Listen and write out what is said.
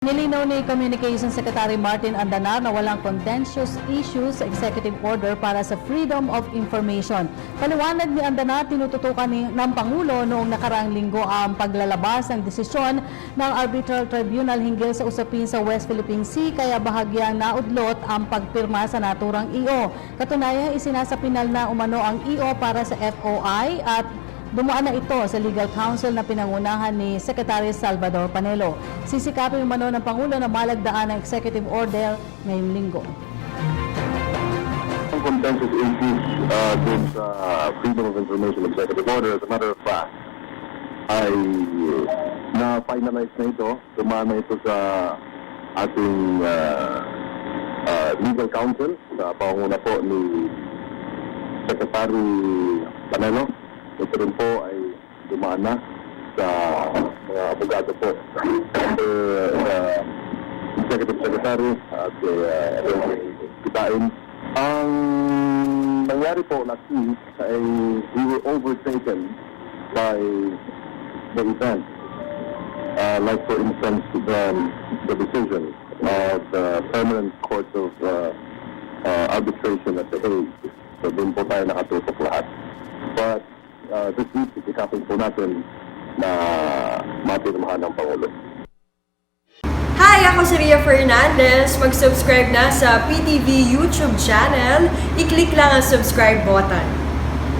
Nilinaw ni Communications Secretary Martin Andanar na walang contentious issues sa executive order para sa freedom of information. Paliwanag ni Andanar, tinututukan ng Pangulo noong nakaraang linggo ang paglalabas ng desisyon ng Arbitral Tribunal hinggil sa usapin sa West Philippine Sea, kaya bahagyang naudlot ang pagpirma sa naturang EO. Katunayan, isinasapinal na umano ang EO para sa FOI at dumaan na ito sa Legal Counsel na pinangunahan ni Secretary Salvador Panelo. Sisikapin umano ng Pangulo na malagdaan ang executive order ngayong linggo. Ang contentious issues dun sa Freedom of Information Executive Order, as a matter of fact, ay na-finalize na ito. Dumaan na ito sa ating Legal Counsel, sa pangunguna po ni Secretary Panelo. Ito rin po ay dumaan na sa mga abogado po under Executive Secretary at kitain. Ang nangyari po last week ay we were overtaken by the event. Like for instance, the decision of the Permanent Court of Arbitration at The Hague. So doon po tayo nakatutok lahat. But this week, isikapin po natin na mapirmahan ng Pangulo. Hi! Ako si Ria Fernandez. Mag-subscribe na sa PTV YouTube channel. I-click lang ang subscribe button.